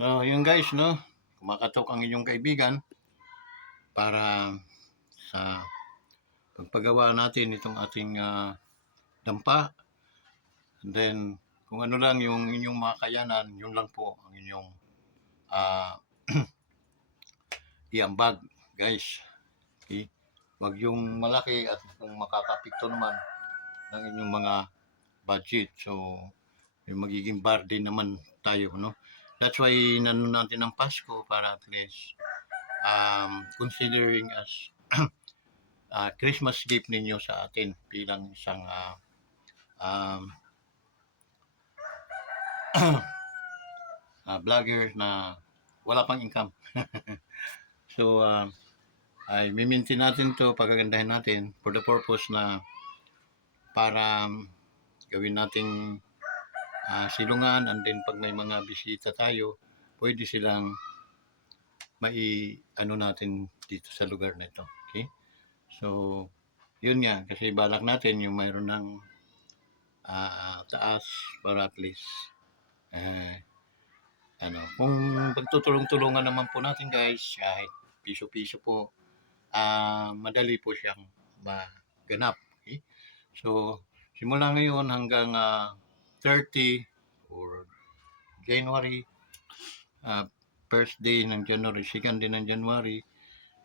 So, yun guys, no? Kumakatok ang inyong kaibigan para sa pagpagawa natin itong ating dampa. And then, kung ano lang yung inyong makayanan, yun lang po ang inyong uh, iambag, guys. Okay? Wag yung malaki at kung makakapikto naman ng inyong mga budget. So, yung magiging burden naman tayo, no? That's why nano natin ang Pasko para at least considering as Christmas gift ninyo sa atin bilang isang um, vlogger na wala pang income. So, ay mimintin natin to, pagagandahin natin for the purpose na para gawin nating silungan, and then pag may mga bisita tayo, pwede silang ano natin dito sa lugar na ito. Okay? So, yun nga, kasi balak natin yung mayroon ng taas para at least kung pagtutulong-tulungan naman po natin guys, kahit piso-piso po, madali po siyang maganap. Okay? So, simula ngayon hanggang 30 or January, first day ng January, second day ng January,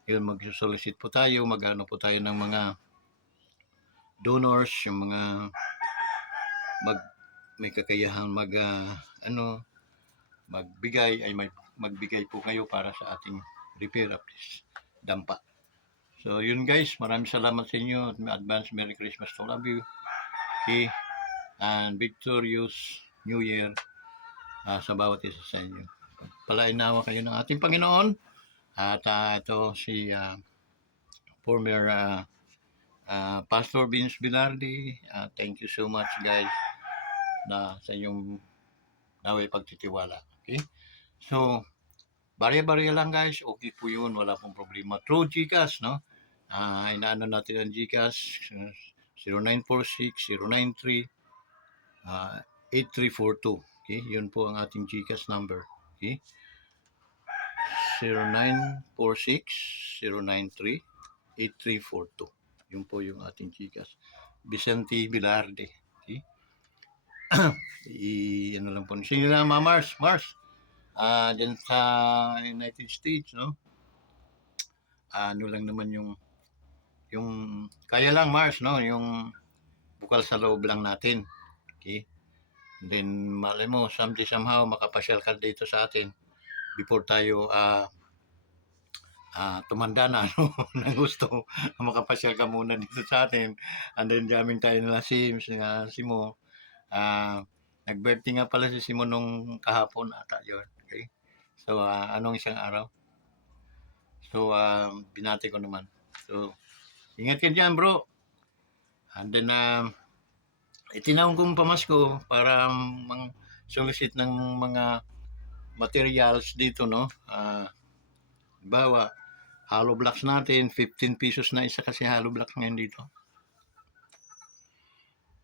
yun mag-solicit po tayo, mag-ano po tayo ng mga donors, yung mga may kakayahan magbigay, ay magbigay po kayo para sa ating repair of this dampa. So yun guys, maraming salamat sa inyo at advance Merry Christmas to all of you. Okay? And victorious New Year sa bawat isa sa inyo. Palainawa kayo ng ating Panginoon. At ito si former Pastor Vince Bilardi. Thank you so much guys na sa inyong naway pagtitiwala. Okay? So, barya-barya lang guys. Okay po yun. Wala pong problema. Through GCash, no? Inaano natin ang GCash 0946-093-8342. Okay? Yun po ang ating GCash number. Okay? 0946-093-8342. Yun po yung ating GCash. Vicente Bilarde. Okay? Ano lang po. Sige na Mars. Dyan sa United States, no? Ano lang naman yung kaya lang Mars, no? Yung bukal sa loob lang natin. Okay? And then, malay mo, somehow, makapasyal ka dito sa atin before tayo tumanda na, no? na gusto makapasyal ka muna dito sa atin. And then, jamming tayo nila Simo. Nag-birthday nga pala si Simo nung kahapon ata yun. Okay? So, anong isang araw? So, binati ko naman. So, ingat ka dyan, bro. And then, itinawag kong pamasko para solicit ng mga materials dito, no? Bawa, hollow blocks natin, 15 pesos na isa kasi hollow blocks ngayon dito.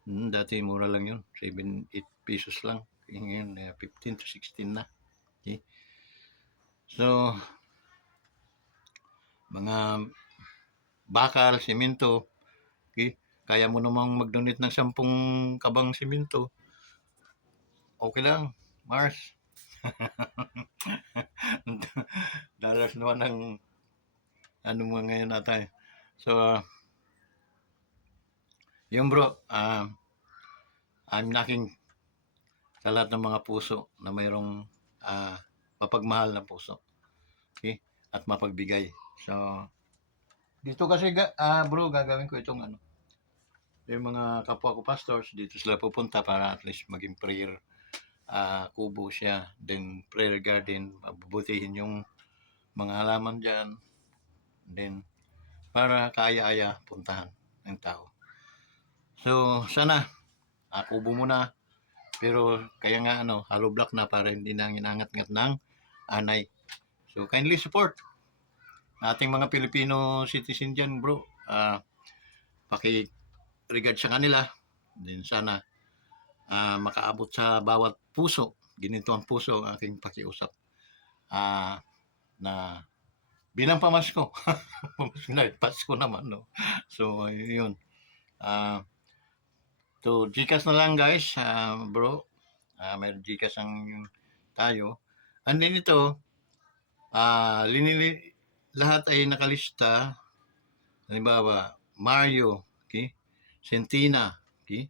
Dati mura lang yun, 7-8 pesos lang. Ngayon, 15 to 16 na. Okay? So, mga bakal, simento, okay? Kaya mo namang mag-donate ng 10 kabang simento. Okay lang, Mars. Dalas naman ng ano mo ngayon ata. So, yung bro, I'm knocking sa lahat ng mga puso na mayroong mapagmahal na puso. Okay? At mapagbigay. So, dito kasi bro, gagawin ko itong yung mga kapwa ko pastors, dito sila pupunta para at least maging prayer kubo siya, then prayer garden, mabubutihin yung mga halaman dyan, then para kaya-aya puntahan ng tao. So, sana kubo muna, pero kaya nga hollow block na para hindi na inangat-ngat ng anay. So, kindly support ating mga Filipino citizen dyan, bro. Paki-regard sa kanila. Then sana makaabot sa bawat puso. Ginito ang puso ang aking pakiusap. na bilang pamasko. Pasko naman, no? So, yun. To Gcash na lang guys, bro. May Gcash ang tayo. And then ito, lahat ay nakalista. Halimbawa, Mario, okay? Sentina, okay?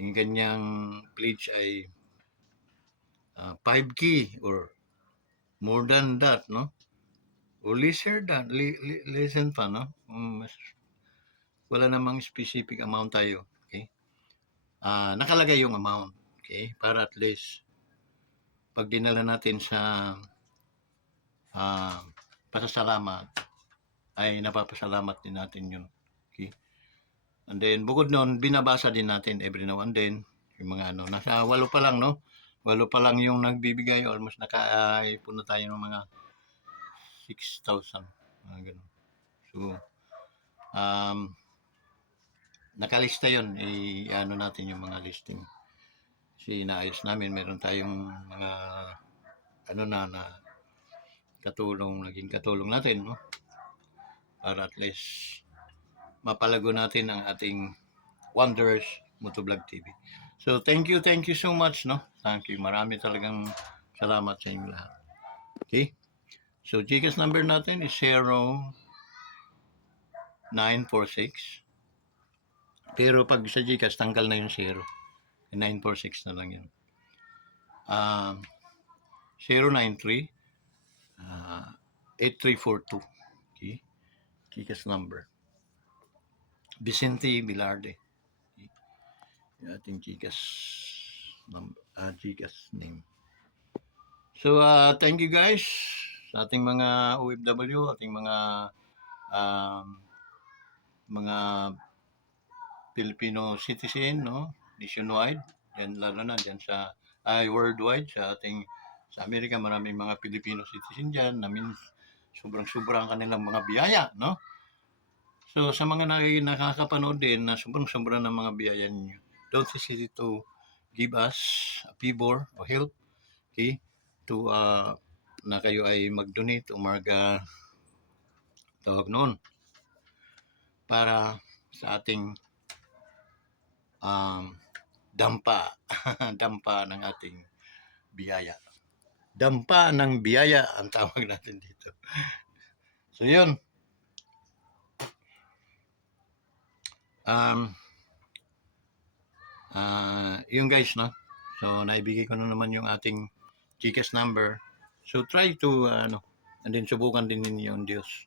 Yung ganyang pledge ay 5K or more than that, no? Or lesser than, less than pa, no? Wala namang specific amount tayo, okay? Nakalagay yung amount, okay? Para at least, pag dinala natin sa pasasalamat, ay napapasalamat din natin yun, okay? And then, bukod nun, binabasa din natin every now and then, yung mga nasa 8 pa lang, no? 8 pa lang yung nagbibigay, almost nakaipon na tayo ng mga 6,000, ganun. So, nakalista yun, natin yung mga listing. Kasi inaayos namin, meron tayong mga na naging katulong natin, no? Para at least mapalago natin ang ating Wonders Motovlog TV. So, thank you so much, no? Thank you. Marami talagang salamat sa inyo lahat. Okay? So, Gcash number natin is 0946. Pero pag sa Gcash, tanggal na yung 0. 946 na lang yun. 093 8342. Okay? Gcash number. Vicente Bilarde. Okay? Yung ating Gcash number, Gcash name. So, thank you guys sa ating mga OFW, ating mga Filipino citizen, no? Nationwide, yan lalo na diyan sa worldwide sa Amerika, maraming mga Filipino citizen diyan. Sobrang kanilang mga biyaya, no? So sa mga nakakapanood din na sobrang ng mga biyaya ninyo, don't hesitate to give us a favor or help, okay? To na kayo ay mag-donate o tawag noon para sa ating dampa ng ating biyaya. Dampa ng biyaya ang tawag natin dito. So yun. Yun guys, no? So naibigay ko na naman yung ating Gcash number. So try to and then subukan din ninyo yung Diyos.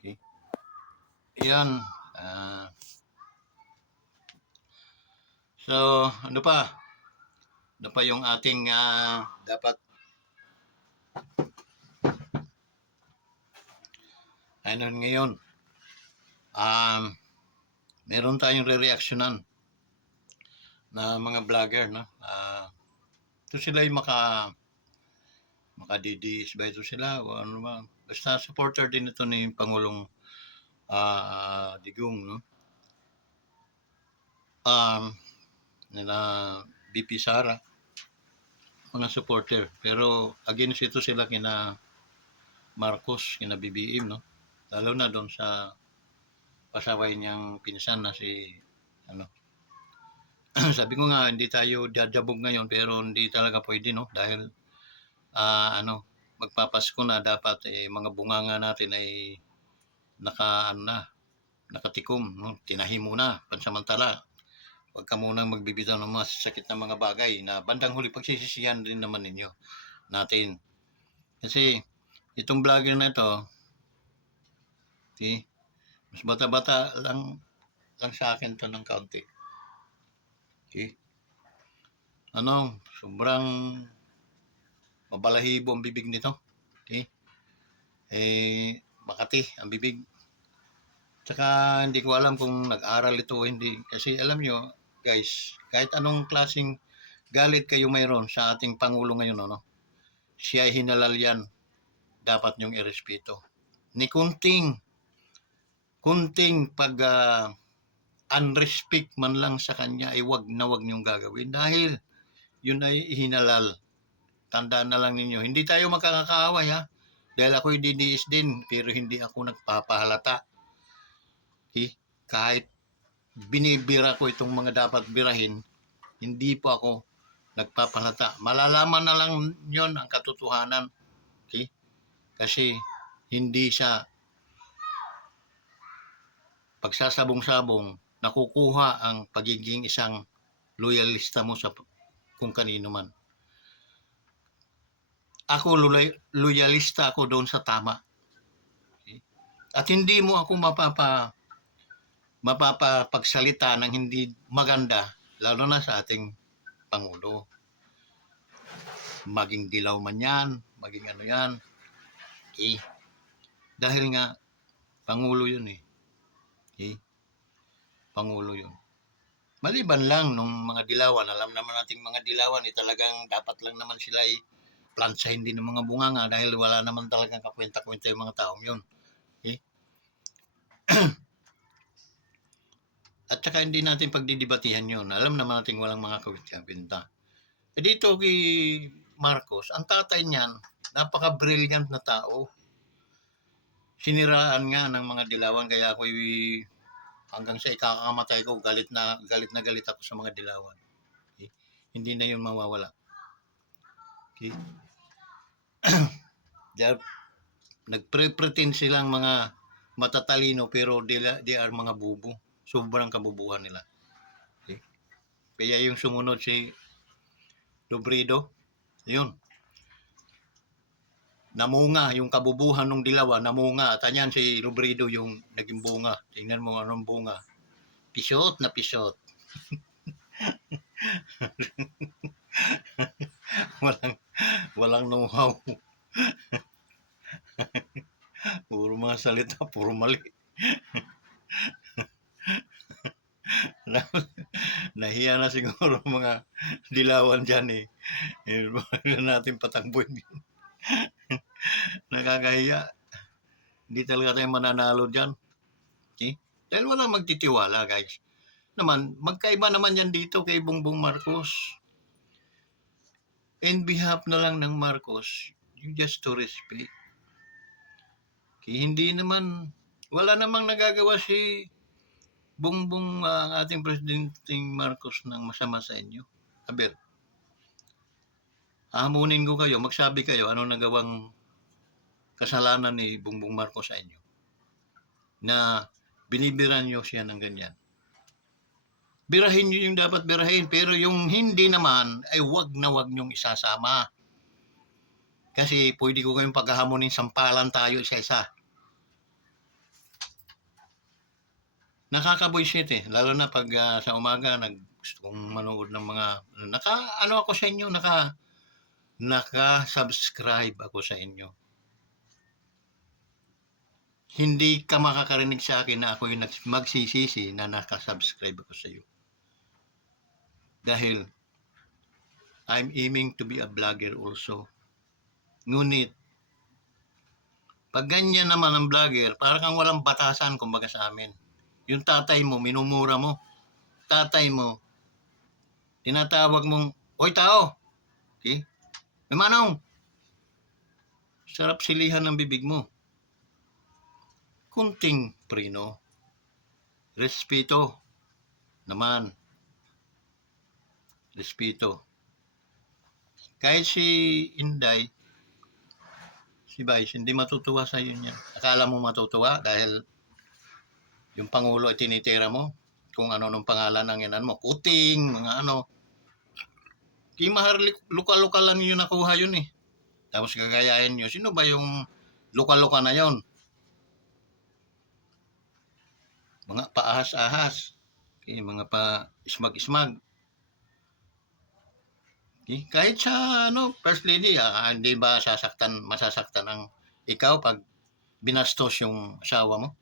Okay? Yan. So ano pa yung ating dapat ngayon, meron tayong re-reactionan na mga vlogger, no? Ito sila yung makadidis ba ito sila o ano ba, basta supporter din ito ni Pangulong Digong, no? Nila BP Sara, mga supporter, pero against ito sila kina Marcos, kina BBM, no? Lalo na doon sa pasaway niyang pinsan na si sabi ko nga, hindi tayo dadabog ngayon, pero hindi talaga pwede, no? Dahil magpapasko na, dapat mga bunganga natin ay nakatikom, no? Tinahi muna pansamantala. Huwag ka muna magbibitaw ng mga sakit na mga bagay na bandang huli pagsisisihan din naman natin. Kasi itong vlogger na ito, mas bata-bata lang sa akin to ng kaunti. Okay? Sobrang mabalahibo ang bibig nito. Okay? Makati ang bibig. Tsaka hindi ko alam kung nag-aral ito o hindi. Kasi alam nyo, guys, kahit anong klaseng galit kayo mayroon sa ating Pangulo ngayon, siya ay hinalal yan. Dapat nyong irespeto. Ni kunting pag unrespect man lang sa kanya ay wag nyong gagawin dahil yun ay hinalal. Tandaan na lang ninyo, hindi tayo magkakaaway ha. Dahil ako'y diniis din, pero hindi ako nagpapahalata. Okay? Kahit binibira ko itong mga dapat birahin, hindi po ako nagpapahalata. Malalaman na lang yon ang katotohanan. Okay? Kasi hindi siya pagsasabong-sabong nakukuha ang pagiging isang loyalista mo sa kung kanino man. Ako loyalista ako doon sa tama. Okay? At hindi mo ako mapapagsalita ng hindi maganda, lalo na sa ating Pangulo. Maging dilaw man yan, maging ano yan. Okay? Dahil nga, Pangulo yun eh. Okay? Pangulo yun. Maliban lang nung mga dilawan, alam naman nating mga dilawan eh, talagang dapat lang naman sila ay plansahin din ng mga bunganga dahil wala naman talagang kakwenta-kwenta yung mga taong yun. Okay? At saka hindi natin pagdidibatihan yun. Alam naman natin walang mga kakwenta-kwenta. E dito kay Marcos, ang tatay niyan, napaka-brilliant na tao. Siniraan nga ng mga dilawan kaya ako'y hanggang sa ikakamatay ko, galit na galit ako sa mga dilawan. Okay? Hindi na yun mawawala. Okay? Nagpre-pretend silang mga matatalino pero they are mga bubo. Sobrang kabubuhan nila. Okay? Kaya yung sumunod si Robredo, yun. Namunga yung kabubuhan ng dilawa, namunga. At yan si Robredo yung naging bunga. Tingnan mo anong bunga. Pisot na pisot. walang know-how. Puro mga salita, puro mali. Nahiya na siguro mga dilawan dyan eh. Bakit natin patakbuhin yun? Nakakahiya. Hindi talaga tayo mananalo dyan. Okay? Dahil walang magtitiwala guys. Naman, magkaiba naman yan dito kay Bongbong Marcos. In behalf na lang ng Marcos, you just to respect. Okay? Hindi naman, wala namang nagagawa si Bongbong ang ating Presidenteng Marcos ng masama sa inyo. Aber, hamunin ko kayo, magsabi kayo ano nagawang kasalanan ni Bongbong Marcos sa inyo na binibiran nyo siya ng ganyan. Birahin nyo yung dapat birahin, pero yung hindi naman ay wag na wag nyong isasama. Kasi pwede ko kayong paghahamonin, sampalan tayo isa-isa. Nakaka-buisit eh, lalo na pag sa umaga gusto kong manood ng mga ako sa inyo, naka-subscribe ako sa inyo. Hindi ka makakarinig sa akin na ako yung magsisisi na naka-subscribe ako sa iyo. Dahil I'm aiming to be a vlogger also. Ngunit, pag ganyan naman ang vlogger, parang kang walang batasan kumbaga sa amin. Yung tatay mo, minumura mo. Tatay mo, tinatawag mong, "Hoy tao!" Okay? "May manong!" Sarap silihan ng bibig mo. Kunting prino. Respeto naman. Respeto. Kahit si Inday, si Vice, hindi matutuwa sa iyo niyan. Akala mo matutuwa dahil yung Pangulo ay tinitira mo? Kung ano nung pangalan ng inan mo. Kuting, mga ano. Kimahar, luka-luka lang yun nakuha yun eh. Tapos gagayahin nyo. Sino ba yung luka-luka na yon? Mga paahas-ahas. Okay, mga pa-ismag-ismag. Okay? Kahit sa First Lady, hindi ba masasaktan ang ikaw pag binastos yung asawa mo?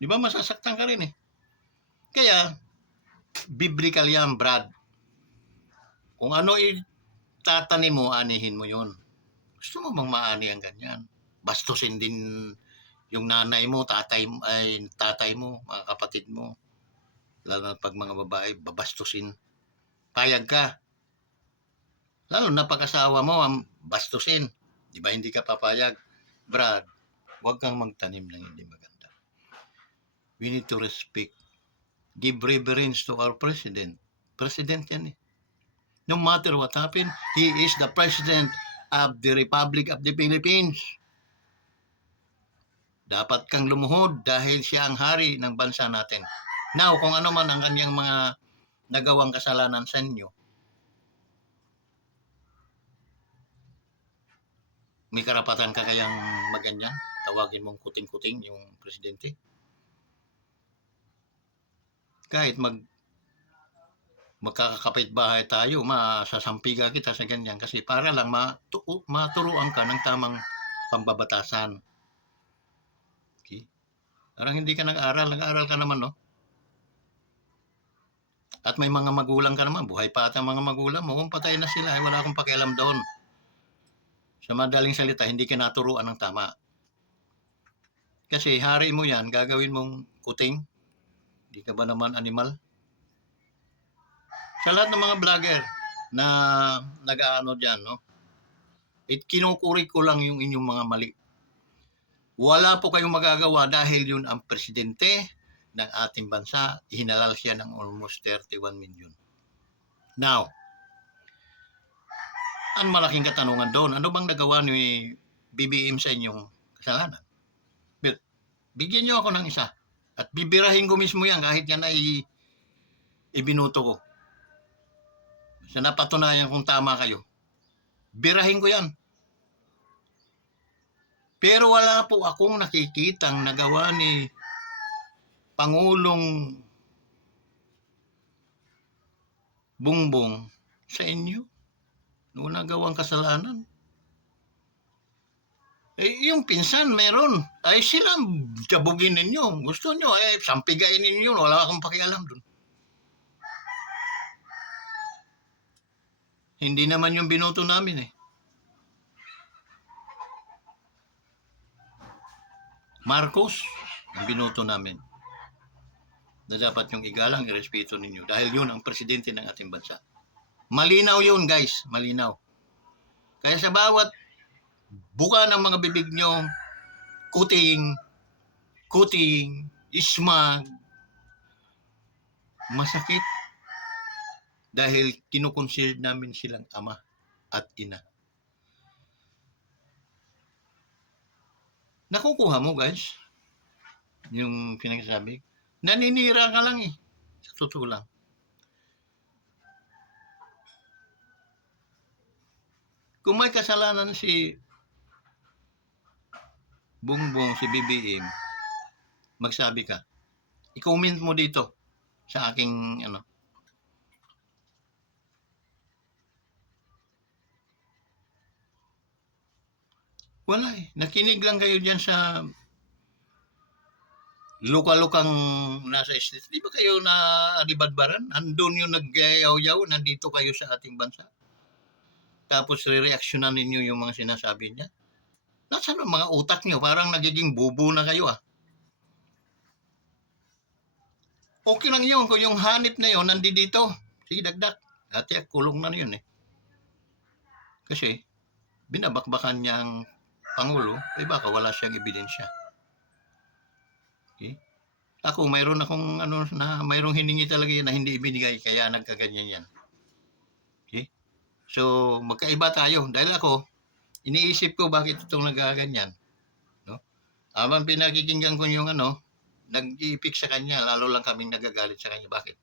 Di ba masasaktan ka rin eh? Kaya, biblical yan, Brad. Kung ano itatanim mo, anihin mo yun. Gusto mo bang maani ang ganyan? Bastusin din yung nanay mo, tatay mo, mga kapatid mo. Lalo na pag mga babae, babastusin. Payag ka. Lalo na pag-asawa mo ang bastusin. Di ba hindi ka papayag? Brad, huwag kang magtanim ng hindi maganda. We need to respect. Give reverence to our president. President yan eh. No matter what happened, he is the president of the Republic of the Philippines. Dapat kang lumuhod dahil siya ang hari ng bansa natin. Now, kung ano man ang kanyang mga nagawang kasalanan sa inyo, may karapatan ka kayang maganyan? Tawagin mong kuting-kuting yung presidente? Kahit magkakakapit bahay tayo, masasampiga kita sa ganyan kasi para lang maturuan ka ng tamang pambabatasan. Okay? Parang hindi ka nag-aaral ka naman, no? At may mga magulang ka naman, buhay pa ata ang mga magulang mo, kung patay na sila, wala akong pakialam doon. Sa madaling salita, hindi ka naturuan ng tama. Kasi hari mo yan, gagawin mong kuting, hindi ka ba naman animal? Sa lahat ng mga vlogger na nag-aano dyan, no? Kinukuri ko lang yung inyong mga mali. Wala po kayong magagawa dahil yun ang presidente ng ating bansa. Hinalal siya ng almost 31 million. Now, ang malaking katanungan doon, ano bang nagawa ni BBM sa inyong kasalanan? Bigyan niyo ako ng isa. At bibirahin ko mismo yan kahit yan ay ibinuto ko. Sa napatunayan kung tama kayo. Birahin ko yan. Pero wala po akong nakikitang nagawa ni Pangulong Bongbong sa inyo. Noong nagawang kasalanan. Yung pinsan meron. Ay sila jabugin ninyo. Gusto nyo, sampigain ninyo. Wala akong pakialam dun. Hindi naman yung binoto namin eh. Marcos, ang binoto namin. Na dapat yung igalang, irespeto ninyo. Dahil yun ang presidente ng ating bansa. Malinaw yun guys, malinaw. Kaya sa bawat buka ng mga bibig nyo, kuting, ismag, masakit. Dahil kinukonsider namin silang ama at ina. Nakukuha mo guys, yung pinagsasabi. Naninira ka lang eh, sa totoo lang. Kung may kasalanan si Bongbong, si BBM, magsabi ka. I-comment mo dito sa aking Wala eh. Nakinig lang kayo dyan sa luka-lukang nasa street. Di ba kayo na adibadbaran? Andun yung nagyayaw-yaw, nandito kayo sa ating bansa. Tapos re-reactionan ninyo yung mga sinasabi niya. Nasaan ang mga utak niyo? Parang nagiging bubo na kayo ah. Okay lang yun. Kung yung hanip na yun, nandito. Sige, dagdag. Dati kulong na yun eh. Kasi, binabakbakan niya ang Pangulo, baka wala siyang ebidensya. Okay? Ako, mayroon akong mayroong hiningi talaga yan na hindi ibinigay, kaya nagkaganyan yan. Okay? So, magkaiba tayo. Dahil ako, iniisip ko bakit itong nagkaganyan. No? Habang pinakikinggan ko yung nag-iipik sa kanya, lalo lang kaming nagagalit sa kanya. Bakit?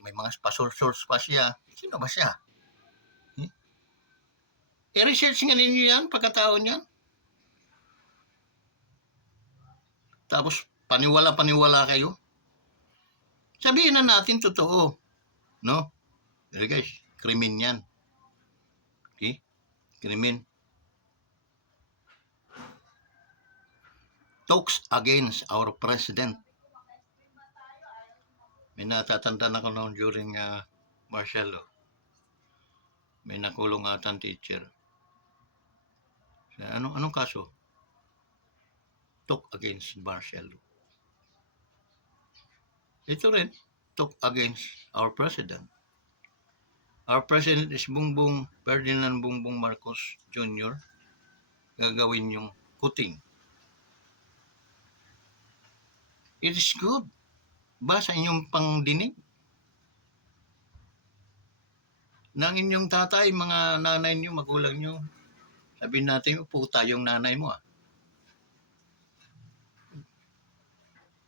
May mga pa-source pa siya. Sino ba siya? I-research nga ninyo yan, pagkataon yan. Tapos, paniwala kayo. Sabihin na natin totoo. No? Pero guys, krimen yan. Okay? Krimen. Talks against our president. May natatandaan ako noon during martial law. May nakulong atang teacher. Anong kaso? Talk against martial law. Ito rin, talk against our president. Our President is Bongbong Ferdinand Bongbong Marcos Jr. Gagawin yung kuting. It is good. Basa inyong pangdinig. Nang inyong tatay, mga nanay niyo, magulang niyo, sabihin natin, puta yung nanay mo ah.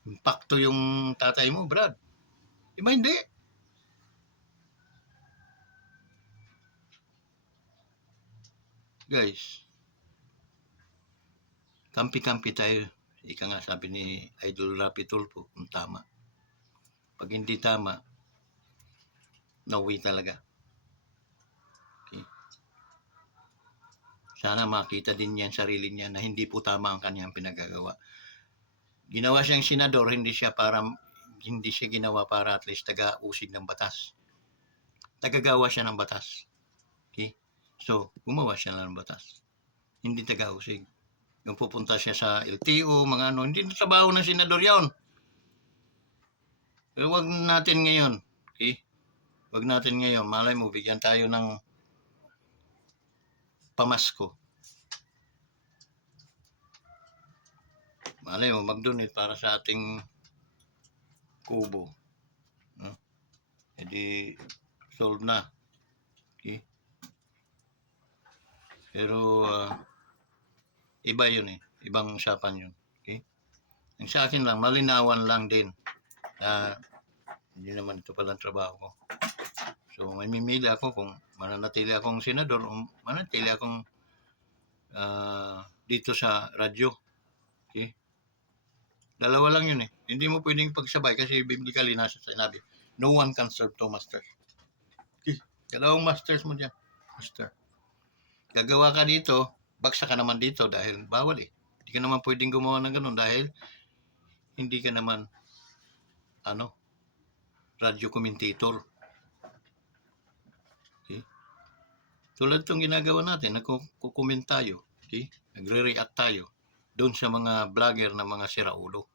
Impacto yung tatay mo, Brad. Di ba hindi? Guys, kampi-kampi tayo. Ika nga sabi ni Idol Rapi Tulfo, kung tama. Pag hindi tama, nauwi talaga. Okay. Sana makita din niya sarili niya na hindi po tama ang kanyang pinagagawa. Ginawa siyang senador, hindi siya ginawa para at least taga-usig ng batas. Tagagawa siya ng batas. Okay? So, gumawa siya ng batas. Hindi taga-usig. Yung pupunta siya sa LTO, mga ano, hindi trabaho ng senador yun. Pero wag natin ngayon. Okay? Wag natin ngayon. Malay mo, bigyan tayo ng pamasko. Malay mo, mag-donate para sa ating kubo. No? E di, solve na. Okay? Pero, iba yun eh. Ibang usapan yun. Okay? Ang sa akin lang, malinawan lang din. Hindi naman ito palang trabaho ko. So, may mimili ako kung mananatili akong senador o mananatili akong dito sa radyo. Okay? Dalawa lang yun eh. Hindi mo pwedeng pagsabay kasi biblically nasa sinabi, no one can serve two masters. Okay? Dalawang masters mo dyan. Master. Gagawa ka dito, bagsak ka naman dito dahil bawal eh. Hindi ka naman pwedeng gumawa ng ganun dahil hindi ka naman radio commentator. Okay? Tulad itong ginagawa natin, nagkukomment tayo. Okay? Nagre-react tayo doon sa mga vlogger na mga siraulo.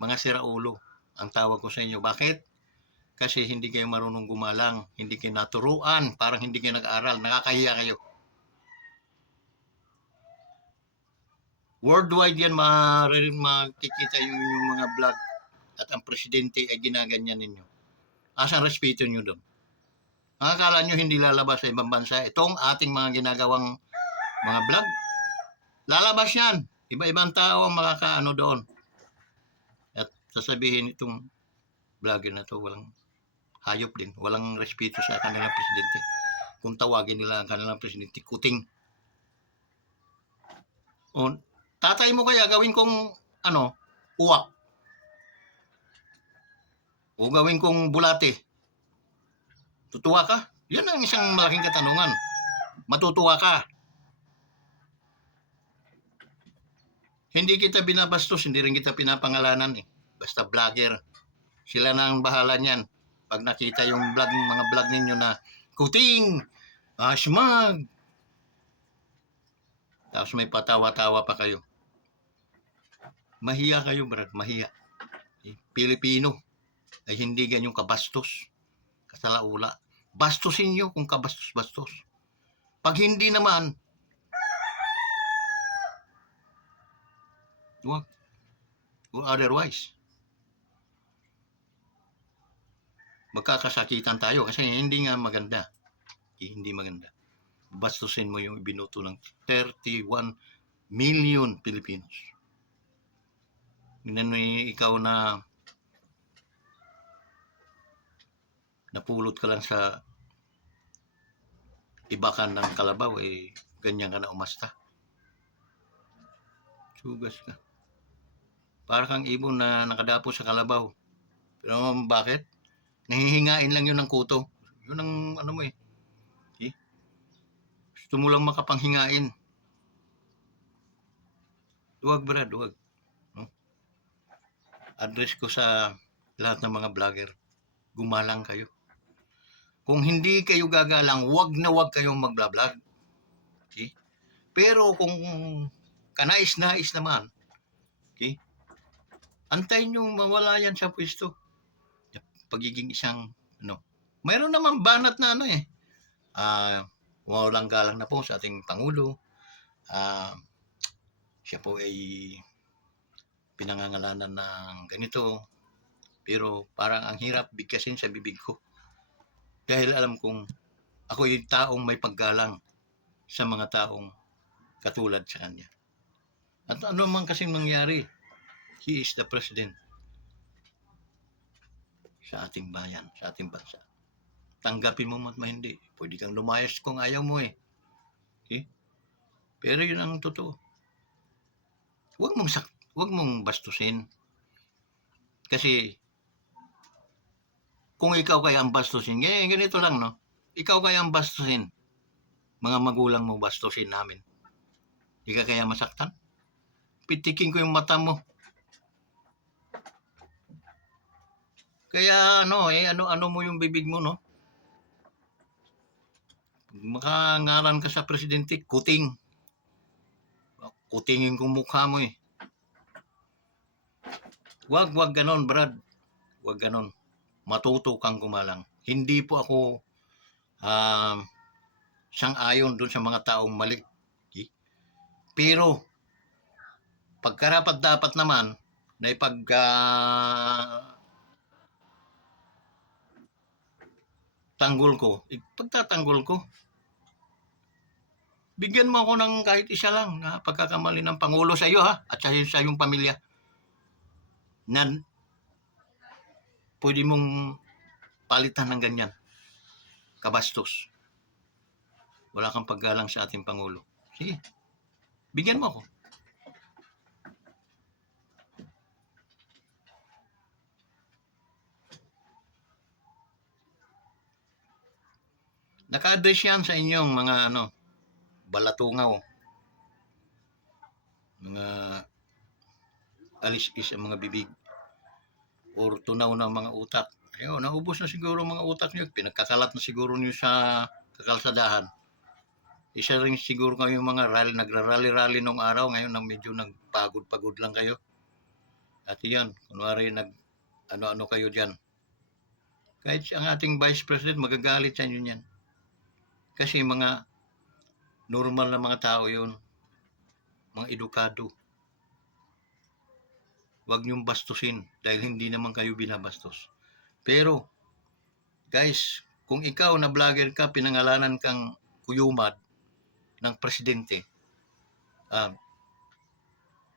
Mga siraulo, ang tawag ko sa inyo. Bakit? Kasi hindi kayo marunong gumalang, hindi kayo naturuan, parang hindi kayo nag-aaral, nakakahiya kayo. Worldwide yan, makikita yung mga vlog at ang presidente ay ginaganyan ninyo. Asan respeto nyo doon? Akala nyo hindi lalabas sa ibang bansa. Itong ating mga ginagawang mga vlog, lalabas yan. Iba-ibang tao ang makakaano doon. At sasabihin itong vlogger na to, walang hayop din. Walang respeto sa kanilang presidente. Kung tawagin nila ang kanilang presidente, kuting. O, tatay mo kaya gawin kong uwak. O gawin kong bulate. Tutuwa ka? Yan ang isang malaking katanungan. Matutuwa ka. Hindi kita binabastos, hindi rin kita pinapangalanan eh. Basta vlogger. Sila na ang bahala niyan. Pag nakita yung mga vlog ninyo na kuting, asmag. Tapos may patawa-tawa pa kayo. Mahiya kayo, Brad, mahiya. Pilipino ay hindi ganyong kabastos. Kasalaula. Bastusin nyo kung kabastos-bastos. Pag hindi naman, wag. Or otherwise, magkakasakitan tayo kasi hindi nga maganda. Hindi maganda. Bastusin mo yung ibinuto ng 31 million Filipinos. Ikaw na napulot ka lang sa ibakan ng kalabaw, eh, ganyan ka na umasta. Sugas ka. Para kang ibon na nakadapo sa kalabaw. Pero bakit? Nahihingain lang yun ng kuto. Yun ang mo eh. Okay? Gusto mo lang makapanghingain. Duwag, Brad, duwag. No? Address ko sa lahat ng mga vlogger. Gumalang kayo. Kung hindi kayo gagalang, wag na wag kayong mag-vlog. Okay? Pero kung kanais-nais naman, okay? Antayin nyo mawala yan sa pwesto. Pagiging isang, mayroon naman banat na walang galang na po sa ating Pangulo. Ah, Siya po ay pinangangalanan ng ganito, pero parang ang hirap bigkasin sa bibig ko. Dahil alam kong ako yung taong may paggalang sa mga taong katulad sa kanya. At ano man kasing mangyari, he is the president sa ating bayan, sa ating bansa. Tanggapin mo at hindi. Pwede kang lumayas kung ayaw mo eh. Okay? Pero yun ang totoo. Huwag mong bastusin. Kasi kung ikaw kaya ang bastusin, ganito lang, no? Ikaw kaya ang bastusin. Mga magulang mo bastusin namin. Di ka kaya masaktan? Pitikin ko yung mata mo. Kaya ano mo yung bibig mo, no? Makangaran ka sa presidente, kuting. Kutingin kong mukha mo eh. Wag ganon, Brad. Wag ganon. Matuto kang kumalang. Hindi po ako sang-ayon dun sa mga taong mali. Okay? Pero, pagkarapat dapat naman na tanggol ko, pagtatanggol ko. Bigyan mo ako ng kahit isa lang na pagkakamali ng Pangulo sa iyo ha, at sa iyong pamilya. Na pwede mong palitan ng ganyan. Kabastos. Wala kang paggalang sa ating Pangulo. Sige, bigyan mo ako. Naka-address yan sa inyong mga balatungaw. Mga alis-is ang mga bibig. Or tunaw ng mga utak. Ayun, naubos na siguro mga utak niyo. Pinagkakalat na siguro niyo sa kakalsadahan. Isa rin siguro kayo mga nagrarally-rally nung araw. Ngayon, medyo nagpagod-pagod lang kayo. At yan, kunwari ano kayo dyan. Kahit ang ating Vice President, magagalit sa inyo yan. Kasi mga normal na mga tao yun. Mga edukado. Huwag niyong bastusin dahil hindi naman kayo binabastos. Pero, guys, kung ikaw na vlogger ka, pinangalanan kang kuyumad ng presidente,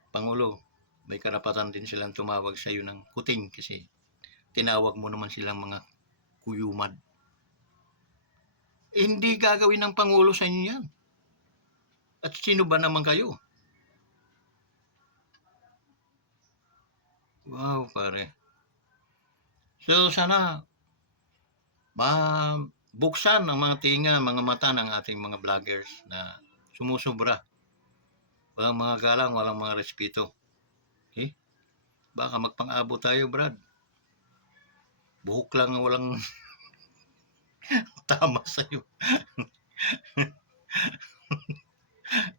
Pangulo, may karapatan din silang tumawag sa iyo ng kuting kasi tinawag mo naman silang mga kuyumad. Hindi gagawin ng Pangulo sa inyo yan. At sino ba naman kayo? Wow, pare. So, sana buksan ang mga tinga, mga mata ng ating mga vloggers na sumusubra. Walang mga galang, walang mga respeto. Okay? Baka magpang-abo tayo, Brad. Buhok lang ang walang tama sa'yo.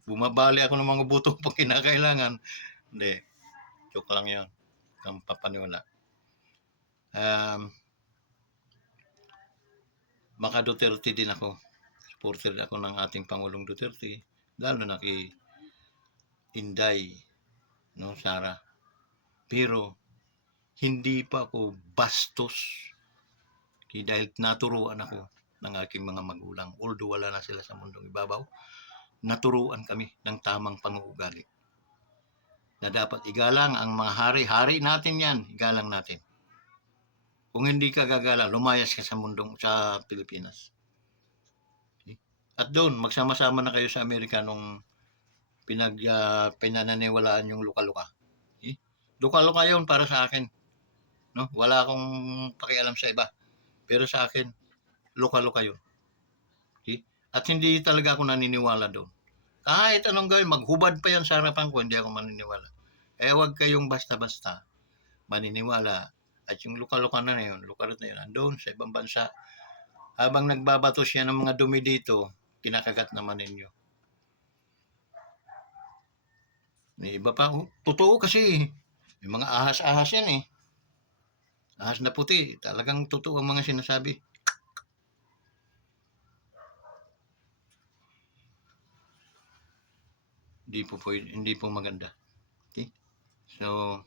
Bumabali ako ng mga buto pag kinakailangan. Hindi. Joke lang yun. Ang papaniwala. Maka Duterte din ako. Supporter ako ng ating Pangulong Duterte. Lalo na kay Inday, no, Sara. Pero, hindi pa ako bastos. Dahil naturuan ako ng aking mga magulang. Although wala na sila sa mundong ibabaw, naturuan kami ng tamang panguugali. Na dapat igalang ang mga hari-hari natin yan. Igalang natin. Kung hindi ka gagala, lumayas ka sa sa Pilipinas. Okay? At doon, magsama-sama na kayo sa Amerika nung pinananiwalaan yung luka-luka. Okay? Luka-luka yun para sa akin. No? Wala akong pakialam sa iba. Pero sa akin, luka-luka yun. Okay? At hindi talaga ako naniniwala doon. Kahit anong gawin, maghubad pa yan sa harapan ko, hindi ako maniniwala. Kaya huwag kayong basta-basta maniniwala. At yung luka-luka na yun, luka-luka na yun, andun sa ibang bansa. Habang nagbabato siya ng mga dumi dito, kinakagat naman ninyo. May iba pa, totoo kasi, may mga ahas-ahas yan eh. Ahas na puti, talagang totoo ang mga sinasabi. hindi po maganda. Okay? So,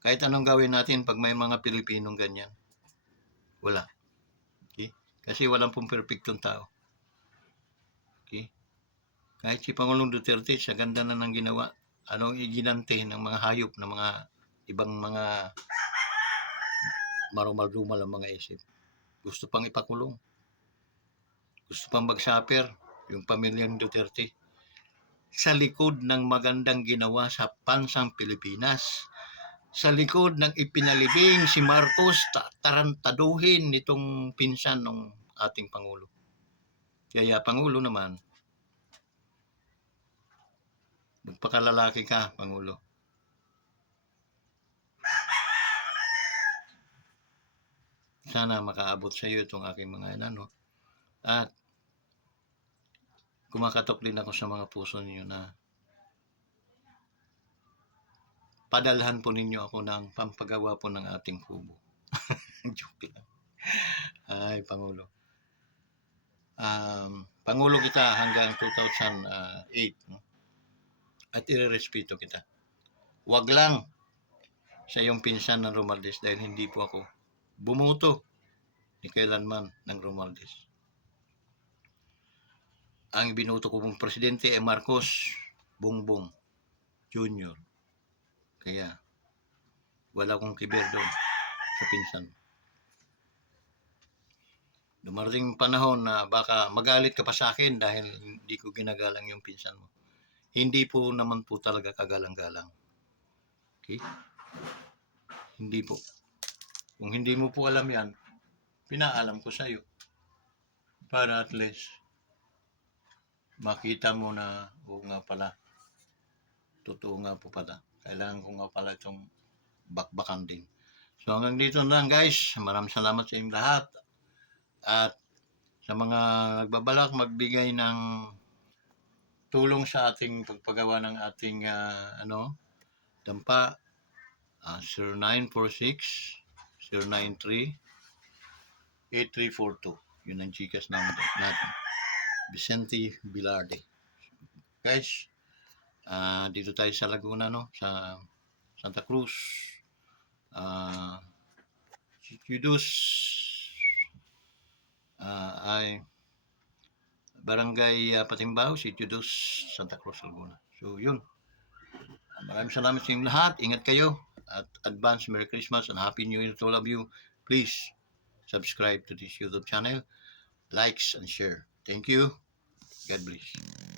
kahit anong gawin natin pag may mga Pilipinong ganyan, wala. Okay? Kasi walang pong perfectong tao. Okay? Kahit si Pangulong Duterte, sa ganda na ng ginawa, anong iginante ng mga hayop, ng mga ibang mga marumal-dumal ang mga isip. Gusto pang ipakulong. Gusto pang magsaper yung pamilyang Duterte. Sa likod ng magandang ginawa sa bansang Pilipinas, sa likod ng ipinalibing si Marcos, tarantaduhin nitong pinsan ng ating Pangulo. Kaya Pangulo naman, magpakalalaki ka, Pangulo. Sana makaabot sa iyo itong aking mga inano. At kumakatok din ako sa mga puso ninyo na padalhan po ninyo ako ng pampagawa po ng ating kubo. Joke lang. Ay, Pangulo. Pangulo kita hanggang 2008. No? At irerespeto kita. Wag lang sa iyong pinsan ng Romualdez dahil hindi po ako bumuto ni kailanman ng Romualdez. Ang binuto ko pong presidente ay Marcos Bongbong Jr. Kaya wala akong kiber doon sa pinsan. Dumarating panahon na baka magalit ka pa sa akin dahil hindi ko ginagalang yung pinsan mo. Hindi po naman po talaga kagalang-galang. Okay? Hindi po. Kung hindi mo po alam yan, pinaalam ko sa iyo. Para at least makita mo na oo nga pala. Totoo nga po pala. Kailangan ko nga pala itong bakbakan din. So hanggang dito na lang guys. Maraming salamat sa inyong lahat. At sa mga nagbabalak magbigay ng tulong sa ating pagpagawa ng ating dampa, 0946-093-8342. Yun ang Gcash natin. Vicente Bilarde. Guys, dito tayo sa Laguna, no? Sa Santa Cruz. Si Judus ay Barangay Patimbao, si Judus, Santa Cruz, Laguna. So, yun. Maraming salamat sa inyong lahat. Ingat kayo. At advance Merry Christmas and Happy New Year to all of you. Please subscribe to this YouTube channel. Likes and share. Thank you. God bless.